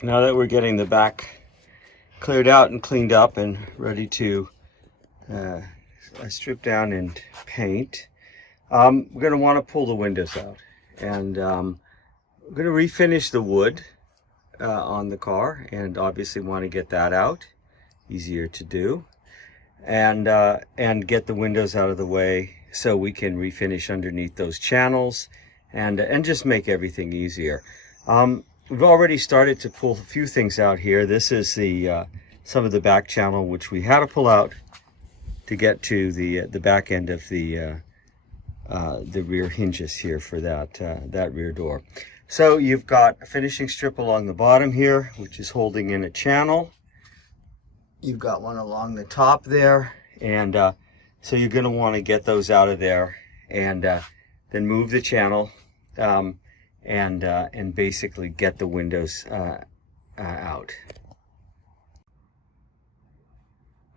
Now that we're getting the back cleared out and cleaned up and ready to strip down and paint, we're going to want to pull the windows out. And we're going to refinish the wood on the car, and obviously want to get that out. Easier to do. And get the windows out of the way so we can refinish underneath those channels and just make everything easier. We've already started to pull a few things out here. This is the some of the back channel which we had to pull out to get to the back end of the rear hinges here for that rear door. So you've got a finishing strip along the bottom here, which is holding in a channel. You've got one along the top there, and so you're going to want to get those out of there, and then move the channel and basically get the windows out.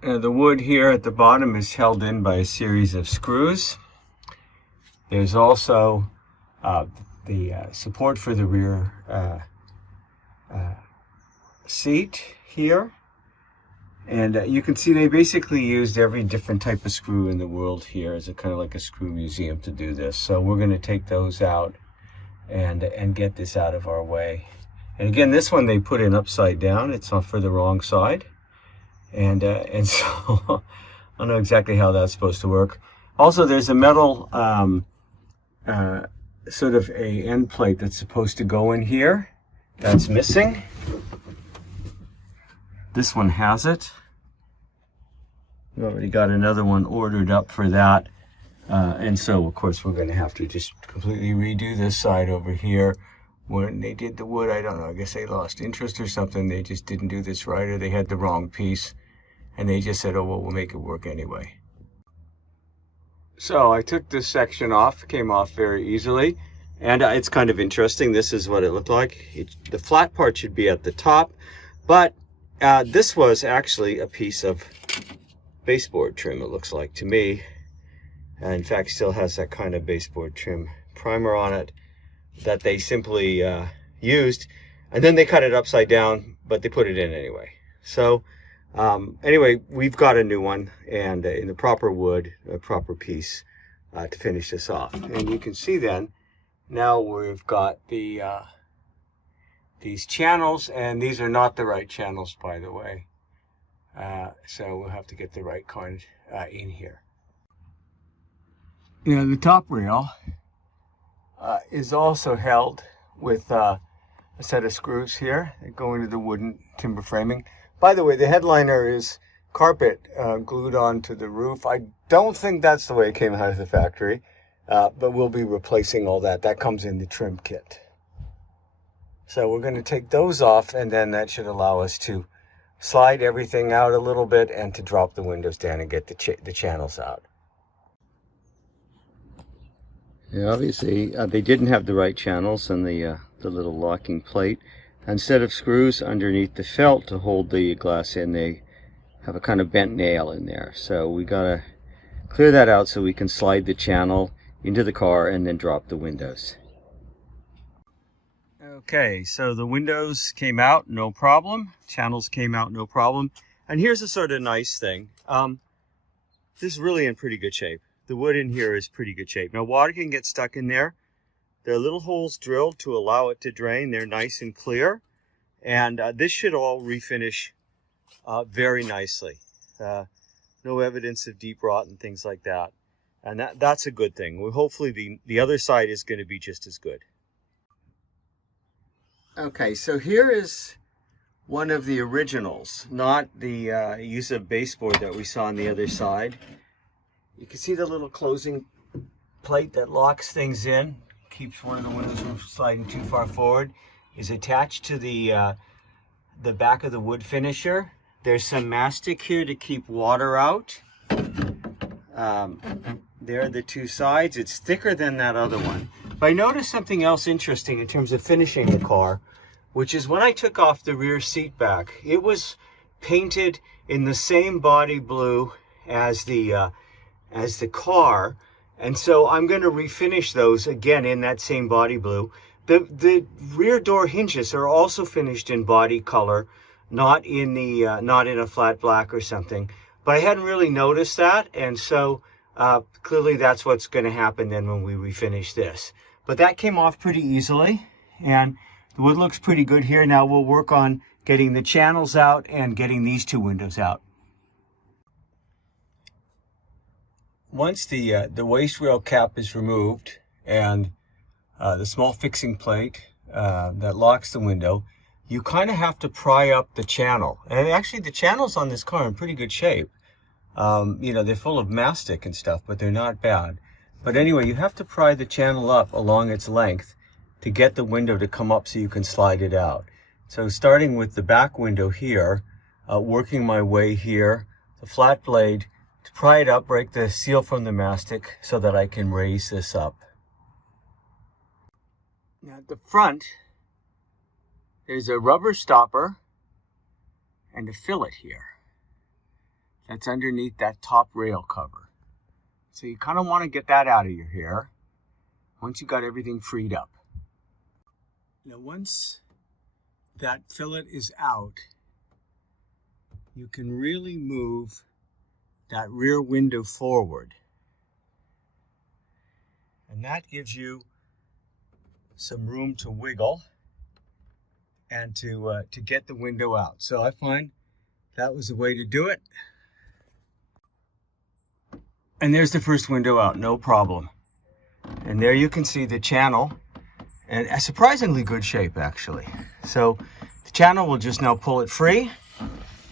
The wood here at the bottom is held in by a series of screws. There's also the support for the rear seat here. And you can see they basically used every different type of screw in the world here as a kind of like a screw museum to do this. So we're going to take those out and get this out of our way. And again, this one they put in upside down. It's on for the wrong side. And so I don't know exactly how that's supposed to work. Also, there's a metal sort of a end plate that's supposed to go in here. That's missing. This one has it. We already got another one ordered up for that. And so, of course, we're going to have to just completely redo this side over here. When they did the wood, I don't know, I guess they lost interest or something. They just didn't do this right, or they had the wrong piece. And they just said, oh, well, we'll make it work anyway. So I took this section off, came off very easily. And it's kind of interesting. This is what it looked like. The flat part should be at the top, but this was actually a piece of baseboard trim, it looks like to me. In fact, still has that kind of baseboard trim primer on it that they simply used, and then they cut it upside down, but they put it in anyway. So anyway, we've got a new one, and in the proper wood, a proper piece to finish this off. And you can see then, now we've got the these channels, and these are not the right channels, by the way. So we'll have to get the right kind in here. You know, the top rail is also held with a set of screws here that go into the wooden timber framing. By the way, the headliner is carpet glued onto the roof. I don't think that's the way it came out of the factory, but we'll be replacing all that. That comes in the trim kit. So we're going to take those off, and then that should allow us to slide everything out a little bit and to drop the windows down and get the channels out. Yeah, obviously they didn't have the right channels and the little locking plate. Instead of screws underneath the felt to hold the glass in, they have a kind of bent nail in there. So we got to clear that out so we can slide the channel into the car and then drop the windows. Okay, so the windows came out, no problem. Channels came out, no problem. And here's a sort of nice thing. This is really in pretty good shape. The wood in here is pretty good shape. Now, water can get stuck in there. There are little holes drilled to allow it to drain. They're nice and clear. And this should all refinish very nicely. No evidence of deep rot and things like that. And that's a good thing. Well, hopefully the other side is going to be just as good. Okay, so here is one of the originals, not the use of baseboard that we saw on the other side. You can see the little closing plate that locks things in, keeps one of the windows from sliding too far forward, is attached to the back of the wood finisher. There's some mastic here to keep water out. There are the two sides. It's thicker than that other one. But I noticed something else interesting in terms of finishing the car, which is when I took off the rear seat back, it was painted in the same body blue as the car. And so I'm going to refinish those again in that same body blue. The rear door hinges are also finished in body color, not in a flat black or something. But I hadn't really noticed that, and so clearly that's what's going to happen then when we refinish this. But that came off pretty easily, and the wood looks pretty good here. Now we'll work on getting the channels out and getting these two windows out. Once the waste rail cap is removed and the small fixing plate that locks the window, you kind of have to pry up the channel. And actually the channels on this car are in pretty good shape. You know, they're full of mastic and stuff, but they're not bad. But anyway, you have to pry the channel up along its length to get the window to come up so you can slide it out. So starting with the back window here, working my way here, the flat blade, to pry it up, break the seal from the mastic so that I can raise this up. Now at the front, there's a rubber stopper and a fillet here that's underneath that top rail cover. So you kind of want to get that out of your hair once you got everything freed up. Now once that fillet is out, you can really move that rear window forward. And that gives you some room to wiggle and to get the window out. So I find that was the way to do it. And there's the first window out, no problem. And there you can see the channel, and a surprisingly good shape actually. So the channel will just now pull it free,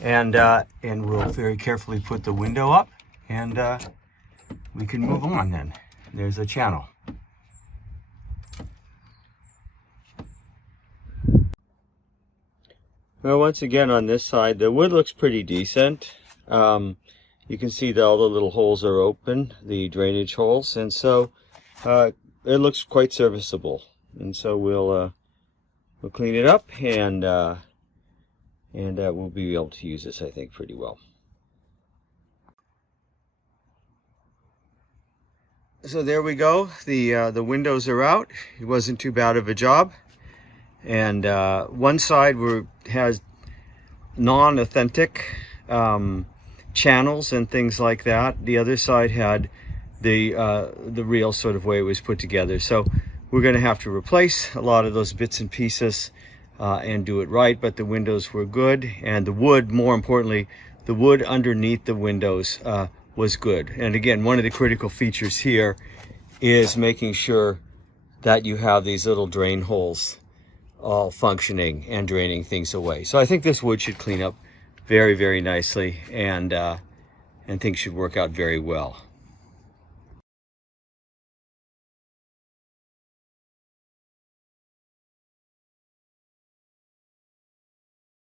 and we'll very carefully put the window up, and we can move on then. There's the channel. Well, once again on this side, the wood looks pretty decent. You can see that all the little holes are open, the drainage holes, and so it looks quite serviceable. And so we'll clean it up, and we'll be able to use this, I think, pretty well. So there we go. The windows are out. It wasn't too bad of a job. And one side has non-authentic channels and things like that. The other side had the real sort of way it was put together. So we're going to have to replace a lot of those bits and pieces and do it right. But the windows were good, and the wood, more importantly, the wood underneath the windows was good. And again, one of the critical features here is making sure that you have these little drain holes all functioning and draining things away. So I think this wood should clean up very, very nicely, and things should work out very well.